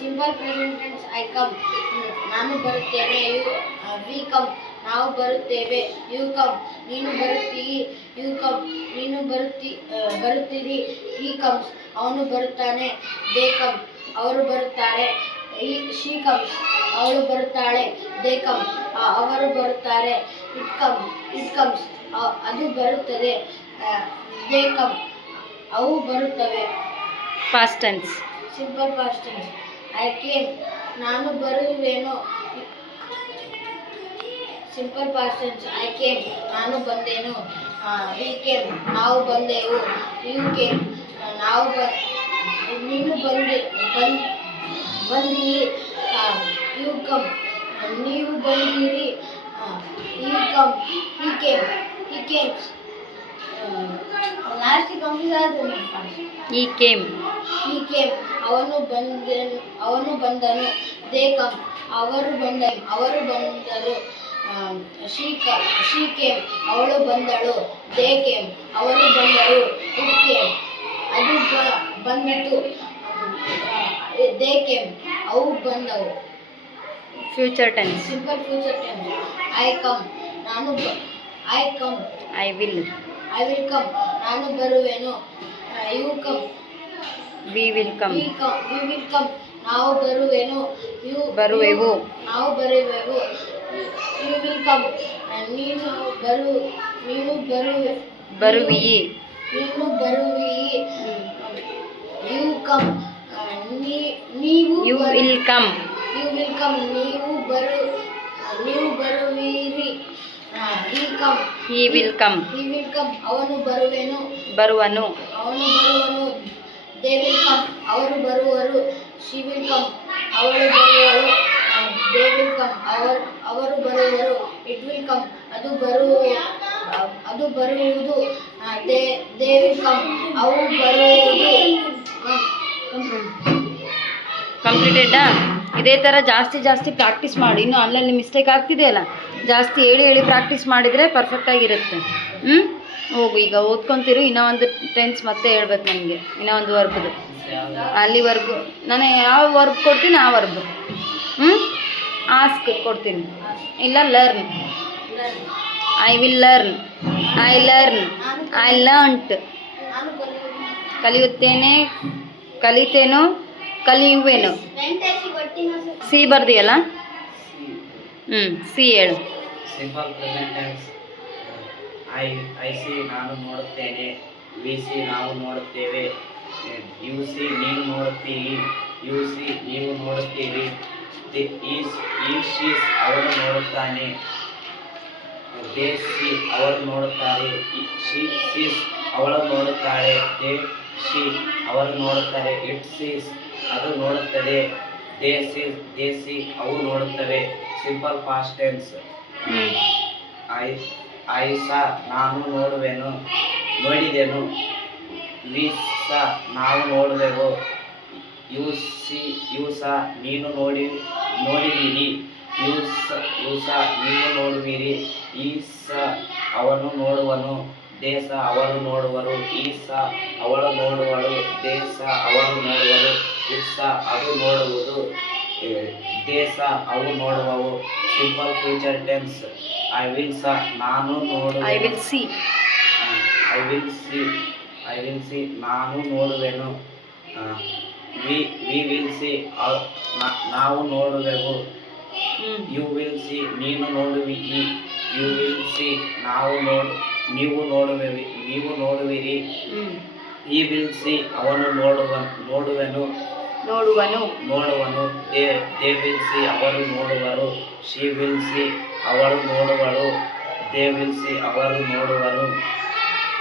Simple present tense I come, ನಾನು ಬರುತ್ತೇನೆ. We come, ನಾವು ಬರುತ್ತೇವೆ. ಯು ಕಮ್, ನೀನು ಬರುತ್ತೀಯಿ. ಯು ಕಮ್, ನೀನು ಬರುತ್ತೀರಿ. ಹಿ ಕಮ್ಸ್, ಅವನು ಬರುತ್ತಾನೆ. ದೇ ಕಮ್, ಅವರು ಬರುತ್ತಾರೆ. ಶಿ ಕಮ್ಸ್, ಅವಳು ಬರುತ್ತಾಳೆ. ದೇ ಕಮ್, ಅವರು ಬರುತ್ತಾರೆ. ಇಟ್ ಕಮ್ಸ್, ಅದು ಬರುತ್ತದೆ. ದೇ ಕಮ್, ಅವು ಬರುತ್ತವೆ. Past tense. Simple past tense I came, ನಾನು ಬರುವೆನು. Simple past tense I came, ನಾನು ಬಂದೆನು. ವಿ ಕೇಮ್, ನಾವು ಬಂದೆವು. ಯು ಕೇಮ್, ನೀನು ಬಂದಿರಿ. ಯು ಕಮ್, ನೀವು ಬಂದಿರಿ. ಹಿ ಕಮ್, ಹಿ ಕೇಮ್ಸ್, ಲಾಸ್ಟ್ ಈ ಕೇಮ್, ಅವನು ಬಂದನು. ದೇ ಕಮ್, ಅವರು ಬಂದರು. ಶಿ ಕೇಮ್, ಅವಳು ಬಂದಳು. ದೇ ಕೇಮ್, ಅವರು ಬಂದರು. ಇಟ್ ಕೇಮ್, ಅದು ಬಂದಿತು. ದೇ ಕೇಮ್, ಅವು ಬಂದವು. Future tense. Simple future tense I come, I come. I will come, ನಾನು ಬರುವೆನು. You come, we will come. We will come, ನಾವು ಬರುವೆನು. ಬರುವೆವು. ನಾವು ಬರುವೆವು. ಯು ವಿಲ್ ಕಮ್, ನೀನು ಬರುವಿಯಿ. ನೀನು ಬರುವಿಯಿ. ಯು ಕಮ್, ನೀವು. You will come. You will come, ನೀವು ಬರುವಿರಿ. He come, he will come. ಅವನು ಬರುವನು. ಅವನು ಬರುವನು. ದೇ ವಿಲ್ ಕಮ್, ಅವರು ಬರುವರು. ಶಿ ವಿಲ್ ಕಮ್, ಅವಳು ಬರುವಳು. ದೇ ವಿಲ್ ಕಮ್, ಅವರು ಬರುವರು. ಇಟ್ ವಿಲ್ ಕಮ್, ಅದು ಬರುವುದು. ದೇ ವಿಲ್ ಕಮ್, ಅವು ಬರುವುದು. ಕಂಪ್ಲೀಟೆಡ್ಡಾ? ಇದೇ ಥರ ಜಾಸ್ತಿ ಪ್ರಾಕ್ಟೀಸ್ ಮಾಡಿ. ಇನ್ನು ಆನ್ಲೈನಲ್ಲಿ ಮಿಸ್ಟೇಕ್ ಆಗ್ತಿದೆಯಲ್ಲ, ಜಾಸ್ತಿ ಹೇಳಿ ಪ್ರಾಕ್ಟೀಸ್ ಮಾಡಿದರೆ ಪರ್ಫೆಕ್ಟಾಗಿರುತ್ತೆ. ಹೋಗು, ಈಗ ಓದ್ಕೊತಿರು. ಇನ್ನೂ ಒಂದು ಟೆನ್ಸ್ ಮತ್ತೆ ಹೇಳ್ಬೇಕು ನನಗೆ, ಇನ್ನೂ ಒಂದು ವರ್ಬ್ದು. ಅಲ್ಲಿವರೆಗೂ ನಾನು ಯಾವ ವರ್ಬ್ ಕೊಡ್ತೀನಿ ಆ ವರ್ಬ್. ಆಸ್ಕ್ ಕೊಡ್ತೀನಿ, ಇಲ್ಲ learn. I will learn, I learnt. ಕಲಿಯುತ್ತೇನೆ, ಕಲಿತೇನು, ಕಲಿಯುವೆನು. ಸಿ ಬರ್ದಿಯಲ್ಲ? ಸಿ ಹೇಳು. Simple present tense I see, ನಾನು ನೋಡುತ್ತೇನೆ. ವಿ ಸಿ, ನಾವು ನೋಡುತ್ತೇವೆ. ಯು ಸಿ, ನೀನು ನೋಡುತ್ತೀರಿ. ಯು ಸಿ, ನೀವು ನೋಡುತ್ತೀರಿ. ಶೀಸ್, ಅವನು ನೋಡುತ್ತಾನೆ. ದೇ ಸಿ, ಅವರು ನೋಡುತ್ತಾರೆ. ಶಿ ಸೀಸ್, ಅವಳು ನೋಡುತ್ತಾಳೆ. ದೇ ಶಿ, ಅವರು ನೋಡುತ್ತಾರೆ. ಇಟ್ ಸೀಸ್, ಅದು ನೋಡುತ್ತದೆ. ದೇ ಸಿ, ಅವು ನೋಡುತ್ತವೆ. Simple past tense I saw, ನಾನು ನೋಡಿದೆನು. ವಿ ಸಾ, ನಾವು ನೋಡುವೆವು. ಯು ಸಾ, ನೀನು ನೋಡಿದಿರಿ. ಯು ಸಾ, ನೀವು ನೋಡುವಿರಿ. ಈ ಸಾ, ಅವನು ನೋಡುವನು. ದೇ ಸಾ, ಅವರು ನೋಡುವರು. ಈ ಸಾ, ಅವಳು ನೋಡುವಳು. ದೇ ಸಾ, ಅವರು ನೋಡುವರು. ಇಟ್ ಸಾ, ಅದು ನೋಡುವುದು. ದೇ ಸಾ, ಅವು ನೋಡುವವು. Simple future tense I will saw, ನಾನು ನೋಡುವೆನು. ಐ ವಿಲ್ ಸಿ, ನಾನು ನೋಡುವೆನು. ವಿ ವಿಲ್ ಸಿ, ನಾವು ನೋಡುವೆವು. ಯು ವಿಲ್ ಸಿ, ನೀನು ನೋಡುವಿರಿ. ಯು ವಿಲ್ ಸಿ, ನೀವು ನೋಡುವಿರಿ. ಈ ವಿಲ್ ಸಿ, ಅವನು ನೋಡುವನು. ದೇ ವಿಲ್ ಸಿ, ಅವರು ನೋಡುವರು. ಶಿ ವಿಲ್ ಸಿ, ಅವಳು ನೋಡುವಳು. ದೇ ವಿಲ್ ಸಿ, ಅವರು ನೋಡುವರು.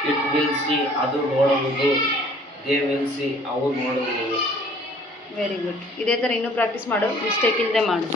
ಇಟ್ ವಿಲ್ ಸಿ, ಅದು ನೋಡುವುದು. ದೇ ವಿಲ್ ಸಿ, ಅವು ನೋಡುವುದು. Very good. ಇದೇ ಥರ ಇನ್ನೂ ಪ್ರಾಕ್ಟೀಸ್ ಮಾಡು, ಮಿಸ್ಟೇಕ್ ಇಲ್ಲದೆ ಮಾಡು.